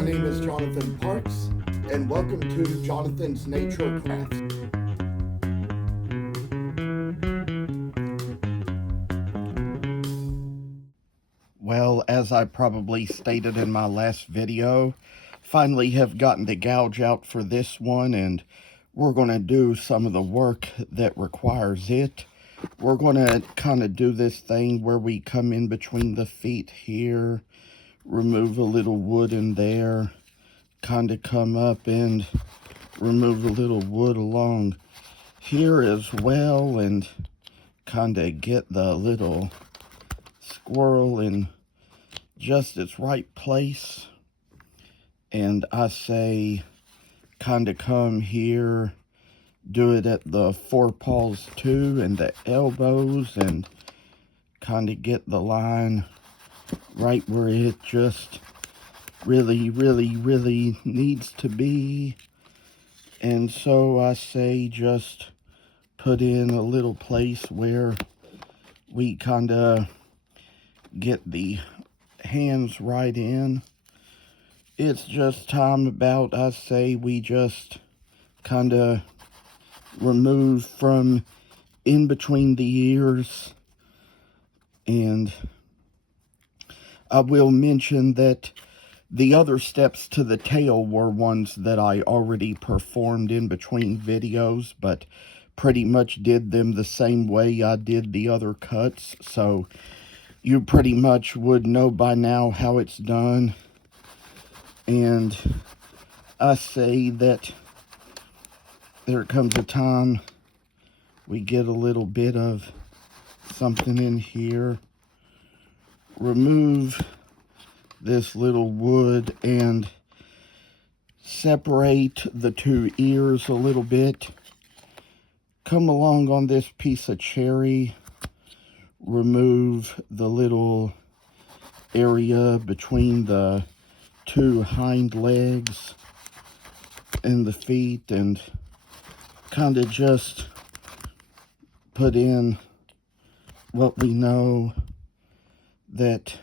My name is Jonathan Parks, and welcome to Jonathan's Nature Crafts. Well, as I probably stated in my last video, finally have gotten the gouge out for this one, and we're going to do some of the work that requires it. We're going to kind of do this thing where we come in between the feet here, remove a little wood in there, kind of come up and remove a little wood along here as well, and kind of get the little squirrel in just its right place. And I say kind of come here, do it at the forepaws too and the elbows, and kind of get the line right where it just really needs to be. And so I say just put in a little place where we kind of get the hands right in. It's just time about, I say, we just kind of remove from in between the ears. And I will mention that the other steps to the tail were ones that I already performed in between videos, but pretty much did them the same way I did the other cuts, so you pretty much would know by now how it's done. And I say that there comes a time we get a little bit of something in here, remove this little wood and separate the two ears a little bit. Come along on this piece of cherry, remove the little area between the two hind legs and the feet, and kind of just put in what we know that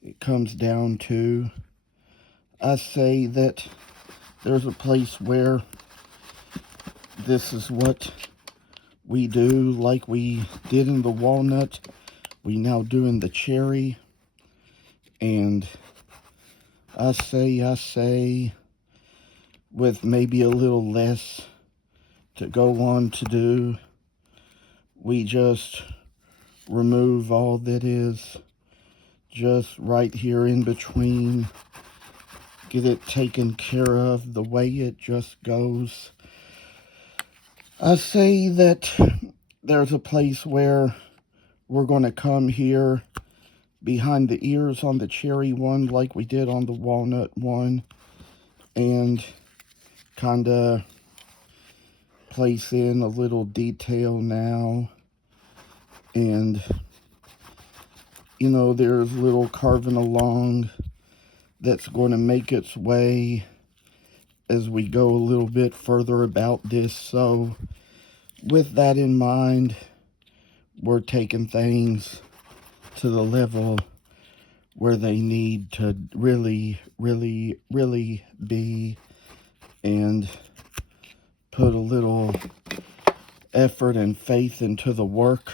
it comes down to. I say that there's a place where this is what we do, like we did in the walnut, we now do in the cherry. And I say, with maybe a little less to go on to do, we just remove all that is just right here in between, get it taken care of the way it just goes. I say that there's a place where we're going to come here behind the ears on the cherry one like we did on the walnut one, and kind of place in a little detail now. And you know, there's little carving along that's going to make its way as we go a little bit further about this. So with that in mind, we're taking things to the level where they need to really be, and put a little effort and faith into the work.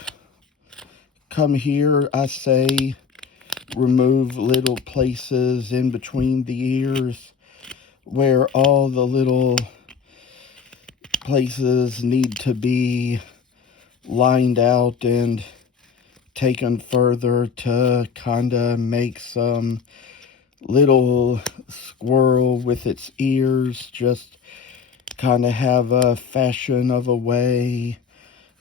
Come here, I say, remove little places in between the ears where all the little places need to be lined out and taken further to kind of make some little squirrel with its ears just kind of have a fashion of a way.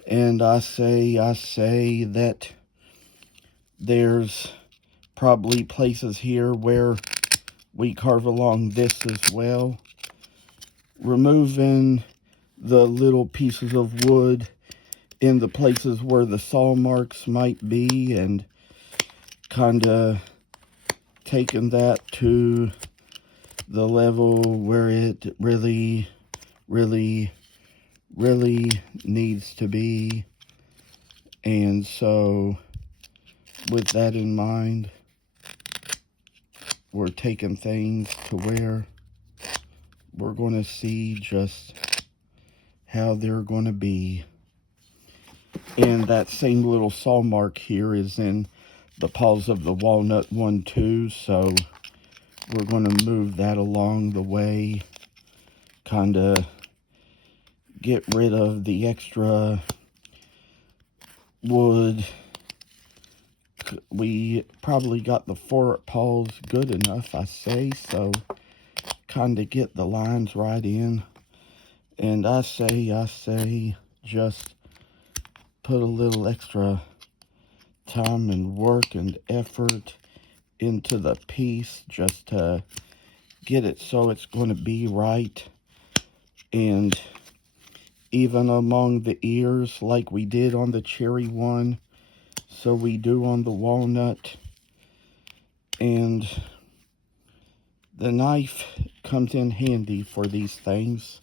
And I say that there's probably places here where we carve along this as well, removing the little pieces of wood in the places where the saw marks might be, and kind of taking that to the level where it really needs to be. And so with that in mind, we're taking things to where we're going to see just how they're going to be. And that same little saw mark here is in the paws of the walnut one too, so we're going to move that along the way, kind of get rid of the extra wood. We probably got the forward paws good enough, I say, so kind of get the lines right in. And I say, just put a little extra time and work and effort into the piece just to get it so it's going to be right. And even among the ears, like we did on the cherry one, so we do on the walnut. And the knife comes in handy for these things.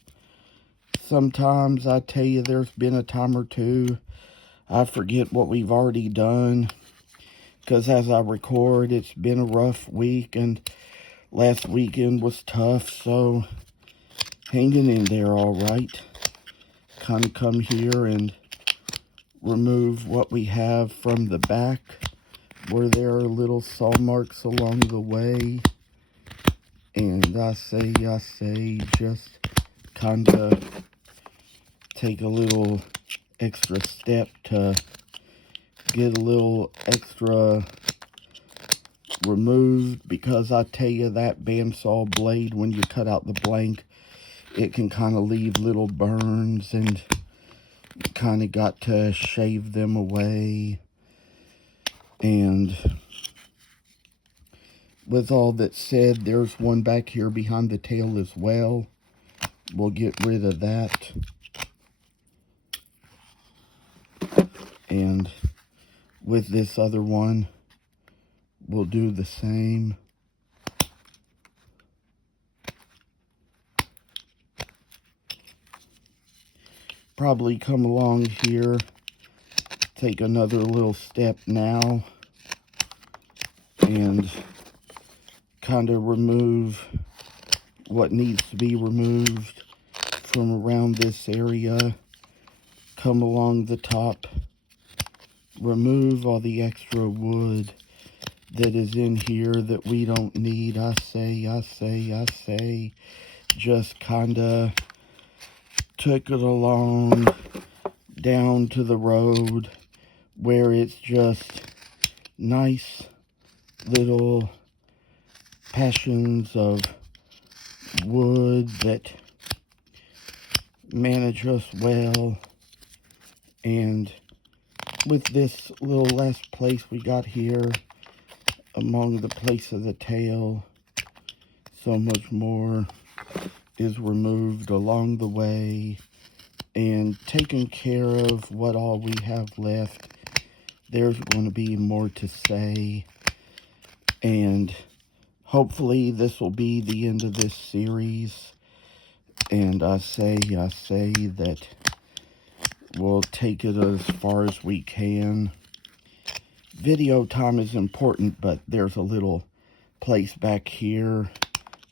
Sometimes I tell you, there's been a time or two I forget what we've already done, because as I record, it's been a rough week, and last weekend was tough, so hanging in there all right. Kind of come here and remove what we have from the back, where there are little saw marks along the way. And I say, just kind of take a little extra step to get a little extra removed, because I tell you, that bandsaw blade, when you cut out the blank, it can kind of leave little burns, and you kind of got to shave them away. And with all that said, there's one back here behind the tail as well. We'll get rid of that. And with this other one, we'll do the same. Probably come along here, take another little step now, and kind of remove what needs to be removed from around this area. Come along the top, remove all the extra wood that is in here that we don't need. I say, just kind of took it along down to the road where it's just nice little passions of wood that manage us well. And with this little last place we got here among the place of the tail, so much more is removed along the way and taken care of. What all we have left, there's going to be more to say, and hopefully this will be the end of this series. And I say that we'll take it as far as we can. Video time is important, but there's a little place back here.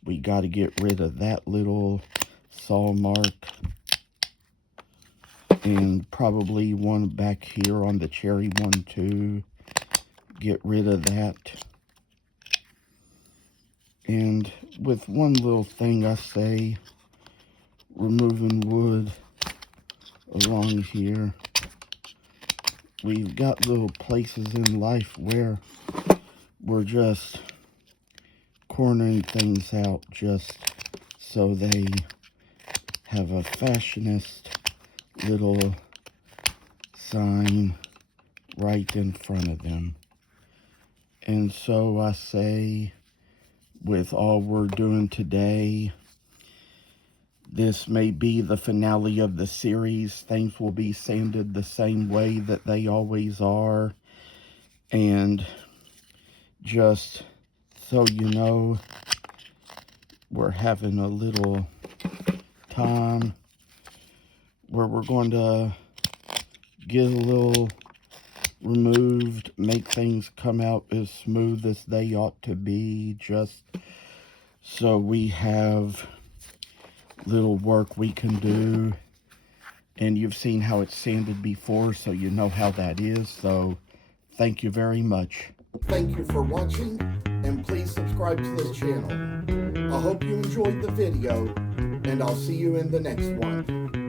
We got to get rid of that little saw mark. And probably one back here on the cherry one too. Get rid of that. And with one little thing, I say, removing wood along here. We've got little places in life where we're just cornering things out just so they have a fashionist little sign right in front of them. And so I say, with all we're doing today, this may be the finale of the series. Things will be sanded the same way that they always are. And just so you know, we're having a little time where we're going to get a little removed, make things come out as smooth as they ought to be, just so we have little work we can do. And you've seen how it's sanded before, so you know how that is. So thank you very much. Thank you for watching, and please subscribe to this channel. I hope you enjoyed the video, and I'll see you in the next one.